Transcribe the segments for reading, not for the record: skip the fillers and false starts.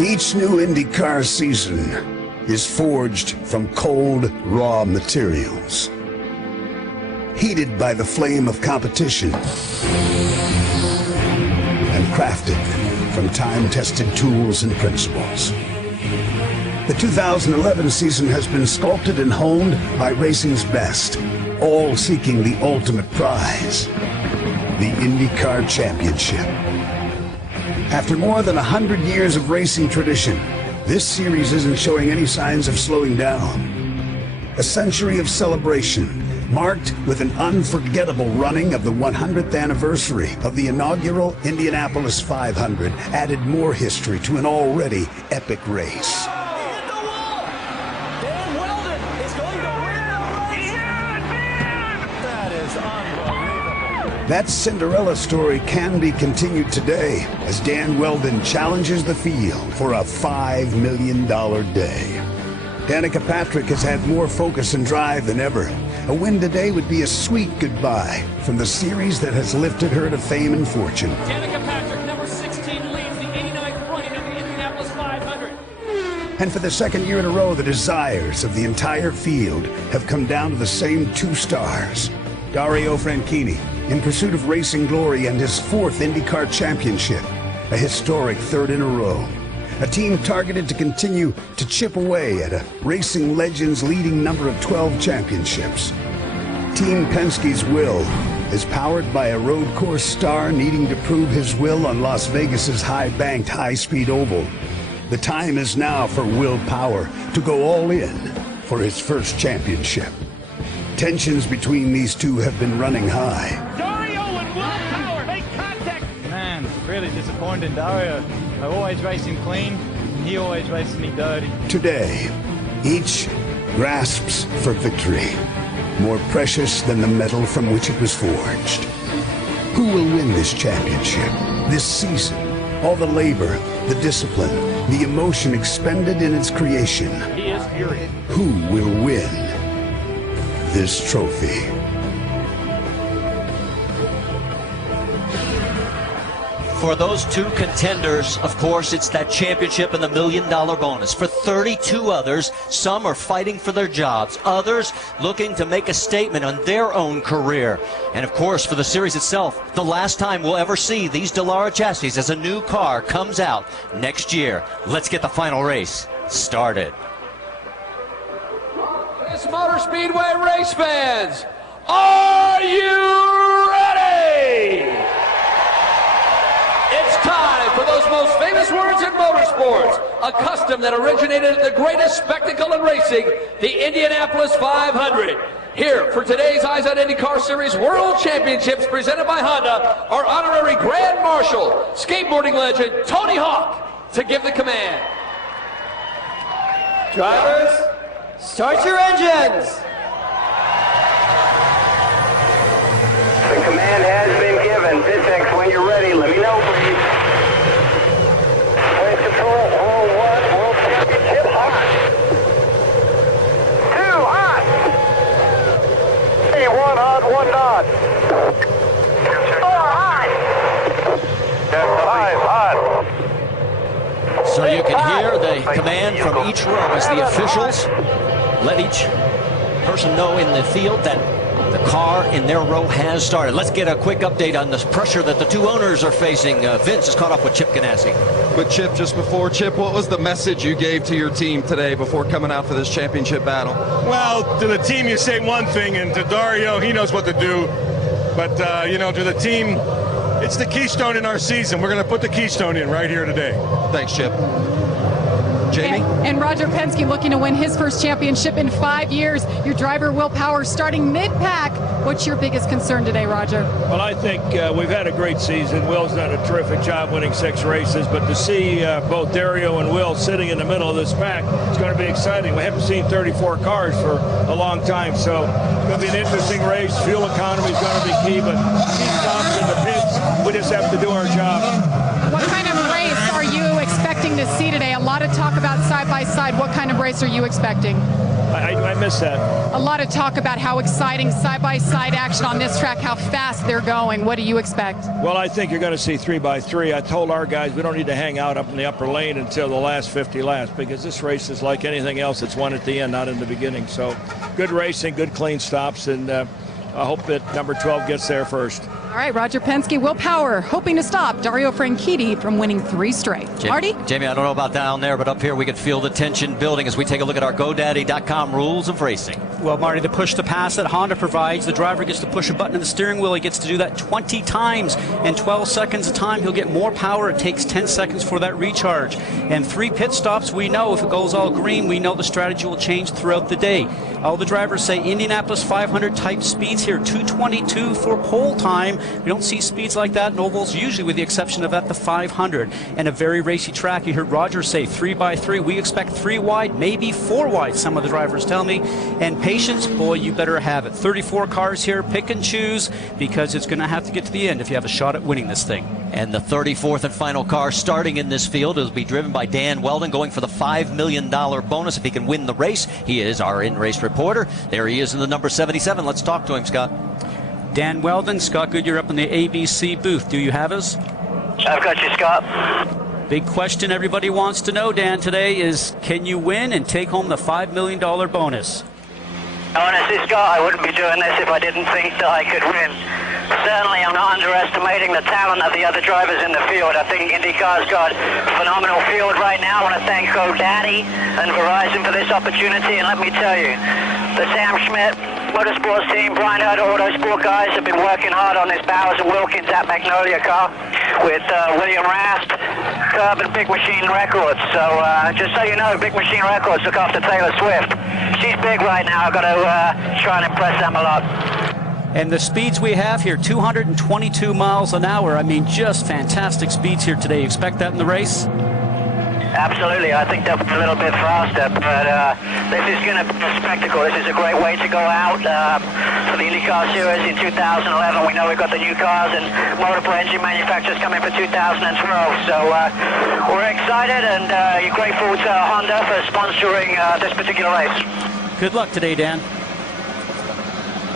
Each new IndyCar season is forged from cold, raw materials, heated by the flame of competition, and crafted from time-tested tools and principles. The 2011 season has been sculpted and honed by racing's best, all seeking the ultimate prize, the IndyCar Championship. After more than 100 years of racing tradition, this series isn't showing any signs of slowing down. A century of celebration, marked with an unforgettable running of the 100th anniversary of the inaugural Indianapolis 500, added more history to an already epic race. That Cinderella story can be continued today as Dan Wheldon challenges the field for a $5 million day. Danica Patrick has had more focus and drive than ever. A win today would be a sweet goodbye from the series that has lifted her to fame and fortune. Danica Patrick, number 16, leads the 89th running of the Indianapolis 500. And for the second year in a row, the desires of the entire field have come down to the same two stars. Dario Franchitti, in pursuit of racing glory and his fourth IndyCar championship, a historic third in a row. A team targeted to continue to chip away at a racing legend's leading number of 12 championships. Team Penske's will is powered by a road course star needing to prove his will on Las Vegas's high-banked, high-speed oval. The time is now for Will Power to go all in for his first championship. Tensions between these two have been running high. Dario and Will Power make contact. Man, really disappointed in Dario. I always race him clean, and he always races me dirty. Today, each grasps for victory, more precious than the metal from which it was forged. Who will win this championship, this season? All the labor, the discipline, the emotion expended in its creation. He is furious. Who will win this trophy? For those two contenders, of course, it's that championship and the $1 million bonus. For 32 others, some are fighting for their jobs. Others looking to make a statement on their own career. And of course, for the series itself, the last time we'll ever see these Dallara chassis as a new car comes out next year. Let's get the final race started. It's Motor Speedway race fans. Are you ready? It's time for those most famous words in motorsports, a custom that originated at the greatest spectacle in racing, the Indianapolis 500. Here for today's IZOD IndyCar Series World Championships presented by Honda, our honorary Grand Marshal, skateboarding legend Tony Hawk, to give the command. Drivers, start your engines! The command has been given. Pitchex, when you're ready, let me know, please. Race control, World 1, World Championship, hot. 2, hot. 3, 1 hot, 1 not. 4, hot. 5, hot. So you can hear the command from each row as the officials let each person know in the field that the car in their row has started. Let's get a quick update on the pressure that the two owners are facing. Vince is caught up with Chip Ganassi. But Chip, just before Chip, what was the message you gave to your team today before coming out for this championship battle? Well, to the team you say one thing, and to Dario, he knows what to do. But, you know, to the team, it's the keystone in our season. We're going to put the keystone in right here today. Thanks, Chip. Jamie? And Roger Penske looking to win his first championship in 5 years. Your driver, Will Power, starting mid-pack. What's your biggest concern today, Roger? Well, I think we've had a great season. Will's done a terrific job winning 6 races, but to see both Dario and Will sitting in the middle of this pack, it's going to be exciting. We haven't seen 34 cars for a long time, so it's going to be an interesting race. Fuel economy is going to be key, but keep stops in the pits. We just have to do our job. What kind of race are you expecting to see today? A lot of talk about side-by-side. What kind of race are you expecting? I I missed that. A lot of talk about how exciting side-by-side action on this track, how fast they're going. What do you expect? Well, I think you're going to see 3x3. I told our guys we don't need to hang out up in the upper lane until the last 50 laps, because this race is like anything else. It's won at the end, not in the beginning. So good racing, good clean stops, and I hope that number 12 gets there first. All right, Roger Penske, Will Power, hoping to stop Dario Franchitti from winning 3 straight. Marty? Jamie, I don't know about down there, but up here we can feel the tension building as we take a look at our GoDaddy.com rules of racing. Well, Marty, the push to pass that Honda provides, the driver gets to push a button in the steering wheel. He gets to do that 20 times in 12 seconds a time. He'll get more power. It takes 10 seconds for that recharge. And 3 pit stops, we know if it goes all green, we know the strategy will change throughout the day. All the drivers say Indianapolis 500 type speeds here, 222 for pole time. We don't see speeds like that in ovals, usually with the exception of at the 500. And a very racy track. You heard Roger say 3x3. We expect 3 wide, maybe 4 wide, some of the drivers tell me. And patience, boy, you better have it. 34 cars here, pick and choose, because it's going to have to get to the end if you have a shot at winning this thing. And the 34th and final car starting in this field will be driven by Dan Weldon, going for the $5 million bonus if he can win the race. He is our in-race reporter. There he is in the number 77. Let's talk to him, Scott. Dan Weldon, Scott Goodyear up in the ABC booth. Do you have us? I've got you, Scott. Big question everybody wants to know, Dan, today is, can you win and take home the $5 million bonus? Honestly, Scott, I wouldn't be doing this if I didn't think that I could win. Certainly, I'm not underestimating the talent of the other drivers in the field. I think IndyCar's got a phenomenal field right now. I want to thank GoDaddy and Verizon for this opportunity. And let me tell you, the Sam Schmidt Motorsports team, Brian Hurd Autosport guys have been working hard on this Bowers and Wilkins at Magnolia car with William Rast, Curb and Big Machine Records. So just so you know, Big Machine Records look after Taylor Swift. She's big right now. I've got to try and impress them a lot. And the speeds we have here, 222 miles an hour. I mean, just fantastic speeds here today. You expect that in the race? Absolutely. I think they'll be a little bit faster, but this is going to be a spectacle. This is a great way to go out for the IndyCar Series in 2011. We know we've got the new cars and multiple engine manufacturers coming for 2012. So we're excited and grateful to Honda for sponsoring this particular race. Good luck today, Dan.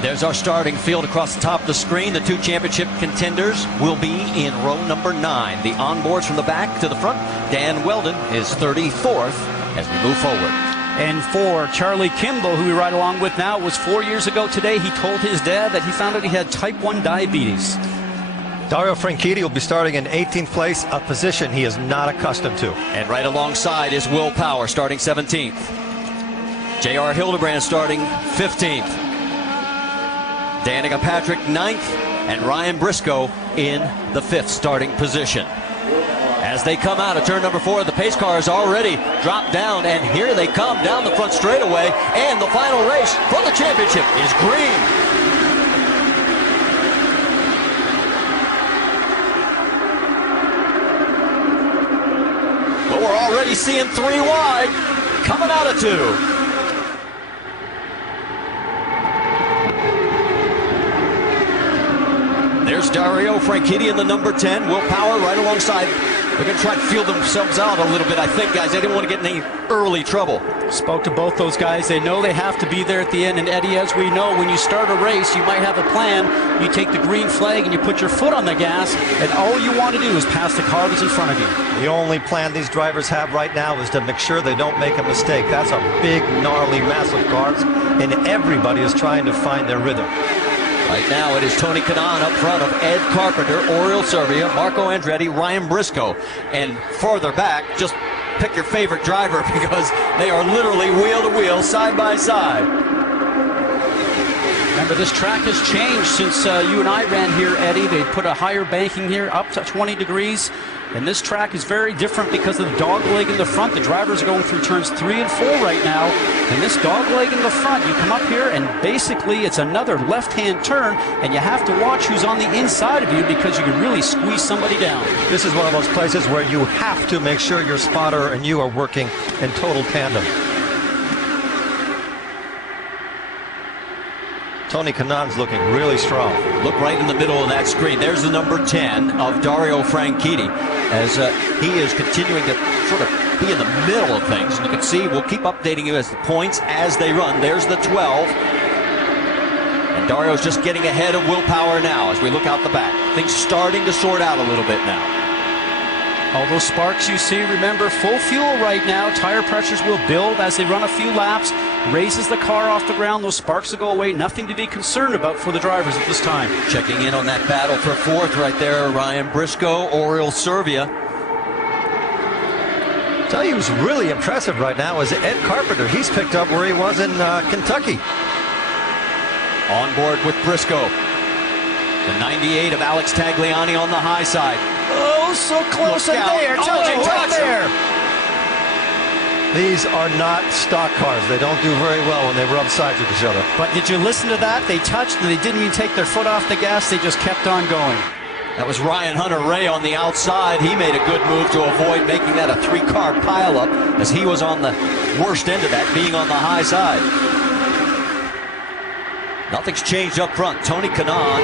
There's our starting field across the top of the screen. The 2 championship contenders will be in row number 9. The onboards from the back to the front. Dan Weldon is 34th as we move forward. And for Charlie Kimball, who we ride along with now, it was 4 years ago today. He told his dad that he found out he had type 1 diabetes. Dario Franchitti will be starting in 18th place, a position he is not accustomed to. And right alongside is Will Power starting 17th. J.R. Hildebrand starting 15th. Danica Patrick 9th, and Ryan Briscoe in the 5th starting position. As they come out of turn number 4, the pace cars already dropped down, and here they come down the front straightaway, and the final race for the championship is green. But we're already seeing 3 wide, coming out of 2. There's Dario Franchitti in the number 10. Will Power right alongside. They're going to try to feel themselves out a little bit, I think, guys. They didn't want to get in any early trouble. Spoke to both those guys. They know they have to be there at the end. And Eddie, as we know, when you start a race, you might have a plan. You take the green flag and you put your foot on the gas, and all you want to do is pass the car that's in front of you. The only plan these drivers have right now is to make sure they don't make a mistake. That's a big, gnarly, massive cars, and everybody is trying to find their rhythm. Right now it is Tony Kanaan up front of Ed Carpenter, Oriol Servia, Marco Andretti, Ryan Briscoe. And further back, just pick your favorite driver because they are literally wheel to wheel, side by side. Remember, this track has changed since you and I ran here, Eddie. They put a higher banking here, up to 20 degrees. And this track is very different because of the dog leg in the front. The drivers are going through turns 3 and 4 right now. And this dog leg in the front, you come up here and basically it's another left-hand turn, and you have to watch who's on the inside of you because you can really squeeze somebody down. This is one of those places where you have to make sure your spotter and you are working in total tandem. Tony Kanaan's looking really strong. Look right in the middle of that screen. There's the number 10 of Dario Franchitti as he is continuing to sort of be in the middle of things. And you can see, we'll keep updating you as the points as they run. There's the 12. And Dario's just getting ahead of Will Power now as we look out the back. Things starting to sort out a little bit now. All those sparks you see, remember, full fuel right now. Tire pressures will build as they run a few laps. Raises the car off the ground. Those sparks will go away. Nothing to be concerned about for the drivers at this time. Checking in on that battle for fourth right there, Ryan Briscoe, Oriol Servia. Tell you who's really impressive right now is Ed Carpenter. He's picked up where he was in Kentucky. On board with Briscoe. The 98 of Alex Tagliani on the high side. Oh, so close in there. Right there. These are not stock cars. They don't do very well when they rub sides with each other. But did you listen to that? They touched and they didn't even take their foot off the gas. They just kept on going. That was Ryan Hunter-Ray on the outside. He made a good move to avoid making that a 3-car pileup as he was on the worst end of that, being on the high side. Nothing's changed up front. Tony Kanaan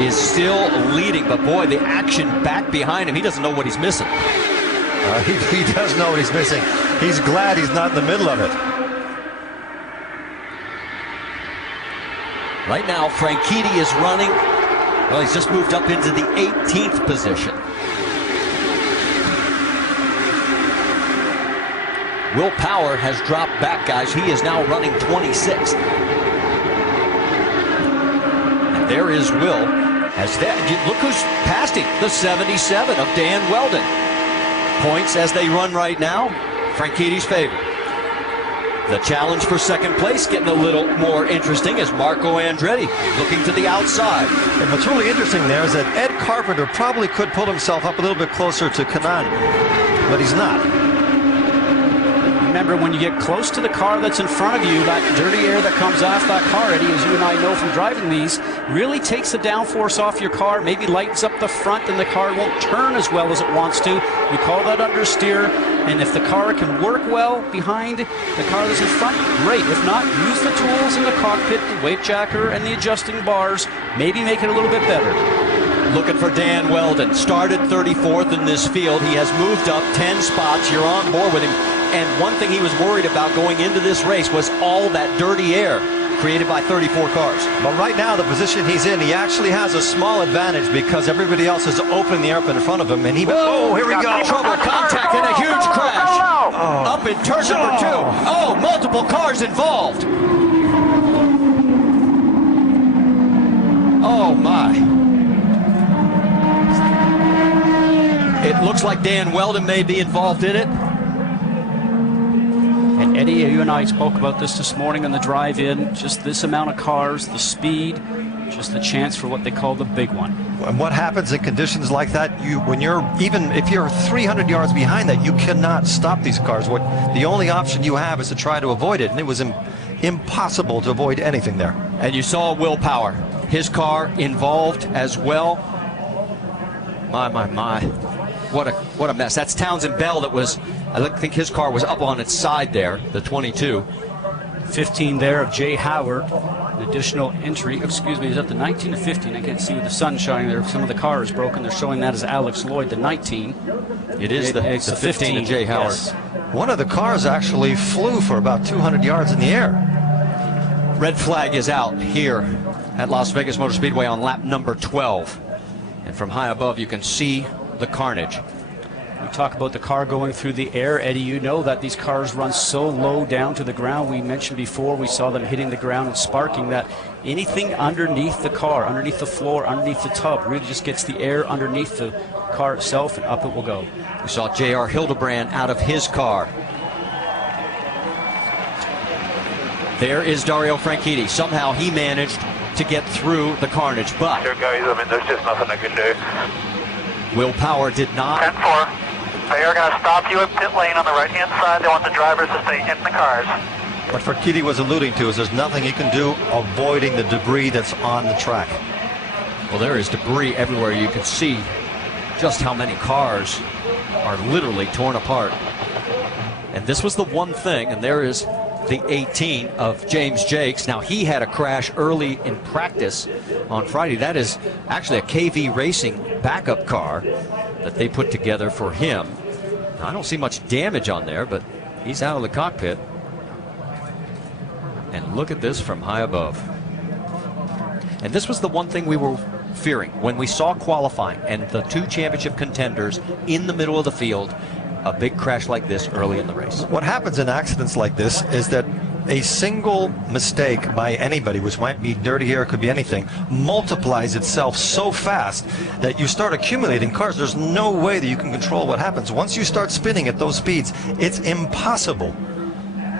is still leading, but boy, the action back behind him, he doesn't know what he's missing. He does know what he's missing. He's glad he's not in the middle of it. Right now, Franchitti is running. Well, he's just moved up into the 18th position. Will Power has dropped back, guys. He is now running 26th. And there is Will. Look who's passed him, the 77 of Dan Weldon. Points as they run right now, Franchitti's favorite. The challenge for second place getting a little more interesting as Marco Andretti looking to the outside. And what's really interesting there is that Ed Carpenter probably could pull himself up a little bit closer to Kanaan, but he's not. Remember, when you get close to the car that's in front of you, that dirty air that comes off that car, Eddie, as you and I know from driving these, really takes the downforce off your car, maybe lightens up the front, and the car won't turn as well as it wants to. We call that understeer, and if the car can work well behind the car that's in front, great. If not, use the tools in the cockpit, the weight jacker and the adjusting bars, maybe make it a little bit better. Looking for Dan Weldon. Started 34th in this field. He has moved up 10 spots. You're on board with him. And one thing he was worried about going into this race was all that dirty air created by 34 cars. But right now, the position he's in, he actually has a small advantage because everybody else is opening the air up in front of him. And he, oh, here we go. Trouble, contact, and a huge crash. Up in turn number 2. Oh, multiple cars involved. Oh, my. It looks like Dan Weldon may be involved in it. And Eddie, you and I spoke about this morning on the drive-in. Just this amount of cars, the speed, just the chance for what they call the big one. And what happens in conditions like that, even if you're 300 yards behind that, you cannot stop these cars. The only option you have is to try to avoid it, and it was impossible to avoid anything there. And you saw Will Power, his car involved as well. My. What a mess. That's Townsend Bell that was, I think his car was up on its side there, the 22. 15 there of Jay Howard. An additional entry, excuse me, is up to 19 to 15. I can't see with the sun shining there. Some of the car is broken. They're showing that as Alex Lloyd, the 19. It's the 15 of Jay Howard. Yes. One of the cars actually flew for about 200 yards in the air. Red flag is out here at Las Vegas Motor Speedway on lap number 12. And from high above, you can see the carnage. We talk about the car going through the air. Eddie, you know that these cars run so low down to the ground. We mentioned before, we saw them hitting the ground and sparking, that anything underneath the car, underneath the floor, underneath the tub, really just gets the air underneath the car itself, and up it will go. We saw J.R. Hildebrand out of his car. There is Dario Franchitti. Somehow he managed to get through the carnage, but Here, guys, I mean, there's just nothing I can do. Will Power did not. 10-4. They are going to stop you at pit lane on the right-hand side. They want the drivers to stay in the cars. What Franchitti was alluding to is there's nothing he can do avoiding the debris that's on the track. Well, there is debris everywhere. You can see just how many cars are literally torn apart. And this was the one thing, and there is the 18 of James Jakes. Now, he had a crash early in practice on Friday. That is actually a KV Racing backup car that they put together for him. I don't see much damage on there, but he's out of the cockpit. And look at this from high above. And this was the one thing we were fearing when we saw qualifying and the two championship contenders in the middle of the field, a big crash like this early in the race. What happens in accidents like this is that a single mistake by anybody, which might be dirty air, could be anything, multiplies itself so fast that you start accumulating cars. There's no way that you can control what happens. Once you start spinning at those speeds, it's impossible.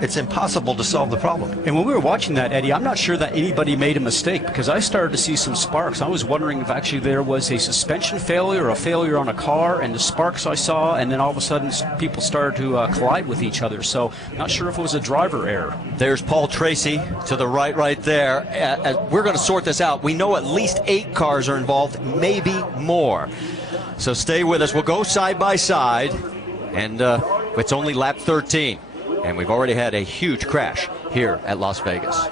It's impossible to solve the problem. And when we were watching that, Eddie, I'm not sure that anybody made a mistake, because I started to see some sparks. I was wondering if actually there was a suspension failure or a failure on a car, and the sparks I saw, and then all of a sudden people started to collide with each other. So not sure if it was a driver error. There's Paul Tracy to the right there. We're going to sort this out. We know at least 8 cars are involved, maybe more. So stay with us. We'll go side by side, and it's only lap 13. And we've already had a huge crash here at Las Vegas.